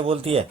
बोलती है।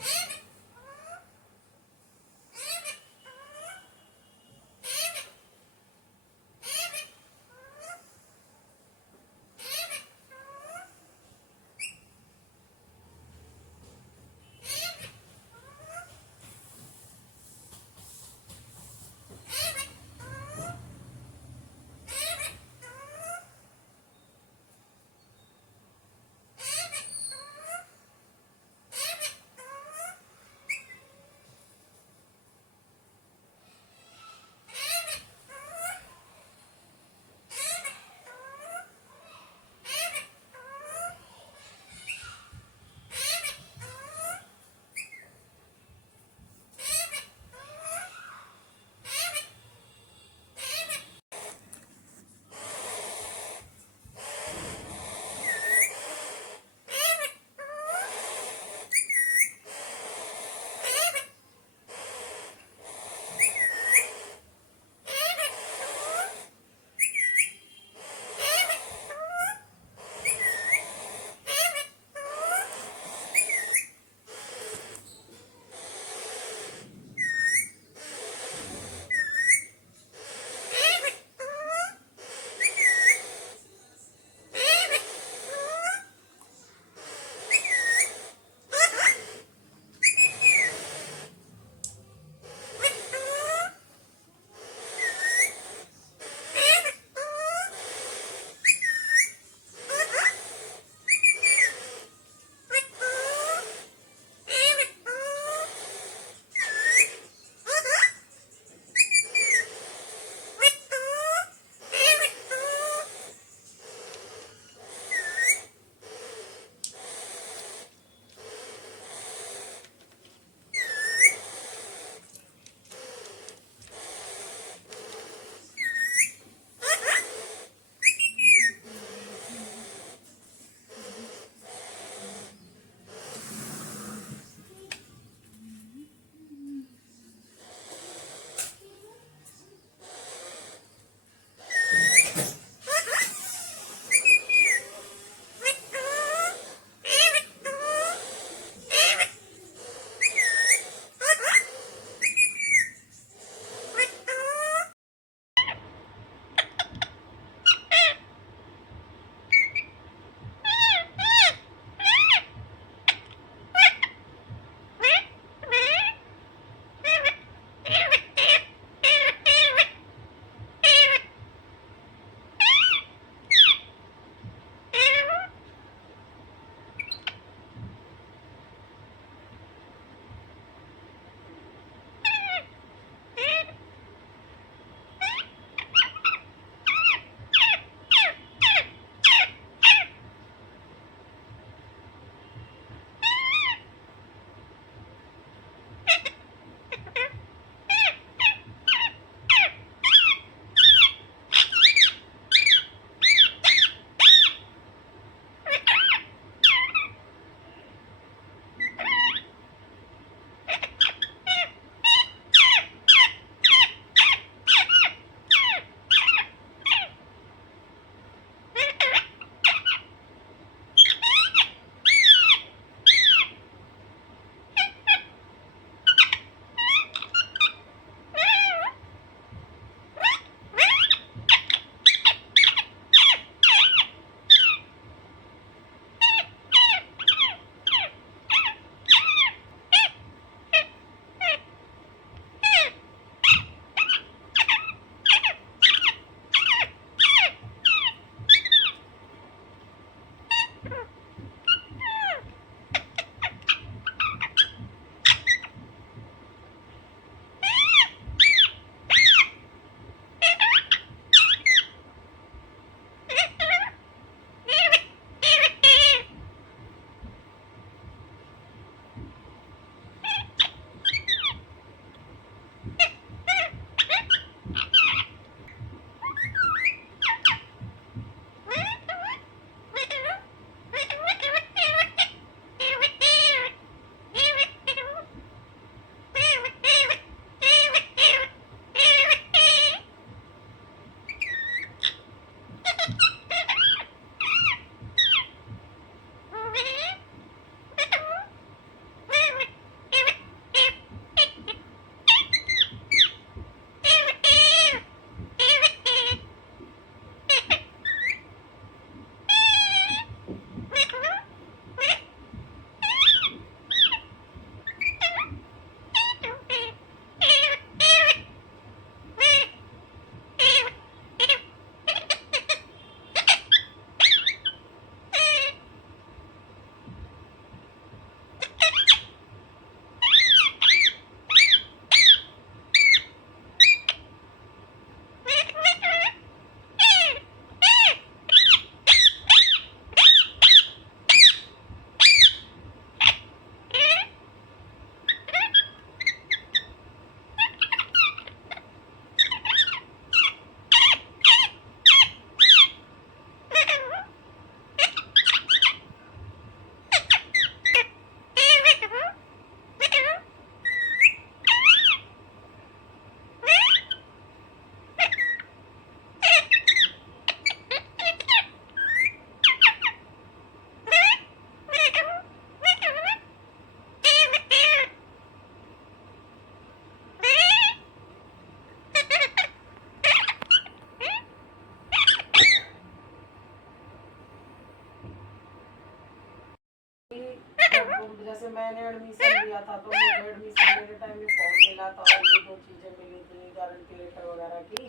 मैंने एडमिशन लिया था तो मुझे एडमिशन लेने टाइम में फॉर्म मिला था और ये 2 चीज़ें मिली थी, गारंटी लेटर वगैरह की।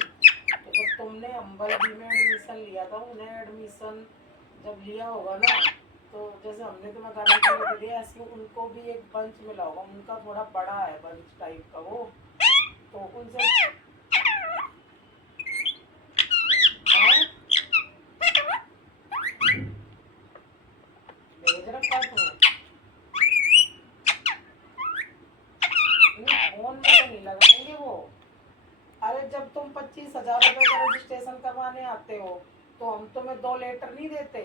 तो जब तुमने अम्बल भी में एडमिशन लिया था, उन्हें एडमिशन जब लिया होगा ना, तो जैसे हमने तुम्हें गारंटी लेटर दिया, ऐसे उनको भी एक बंच मिला होगा। उनका थोड़ा बड़ा है बंच टाइप का वो, तो उनसे हाँ, भेज रखा है तुम्हें। फोन में तो नहीं लगाएंगे वो। अरे जब तुम 25,000 रुपये का रजिस्ट्रेशन करवाने आते हो तो हम तुम्हें 2 लेटर नहीं देते,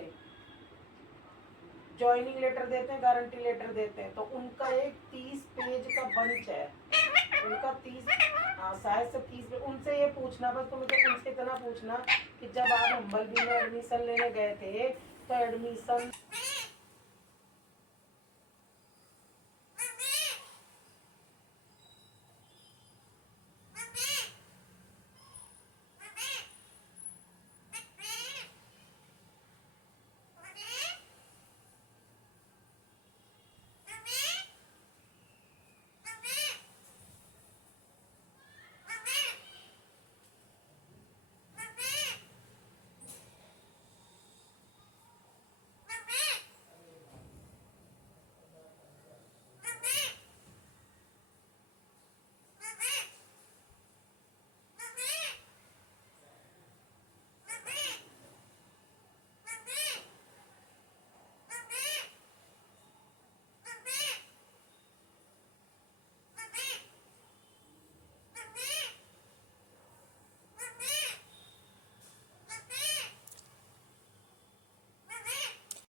ज्वाइनिंग लेटर देते हैं, गारंटी लेटर देते हैं। तो उनका एक 30 पेज का बंच है, उनका 30, हाँ शायद से 30 उनसे ये पूछना, बस तुम्हें तो उनसे इतना पूछना कि जब आप हम्बल बी में एडमिशन लेने गए थे तो एडमिशन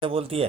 क्या बोलती है?